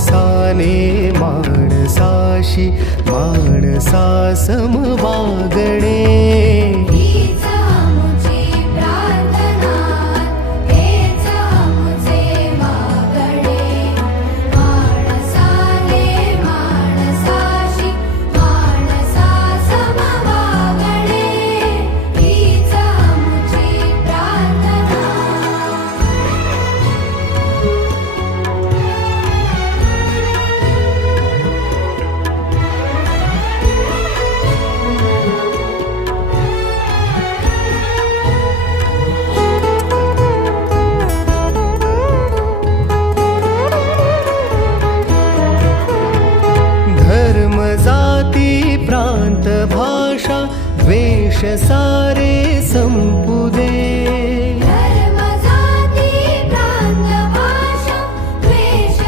माणसाने माणसाशी माणसा समवागणे सारे संपूर्ण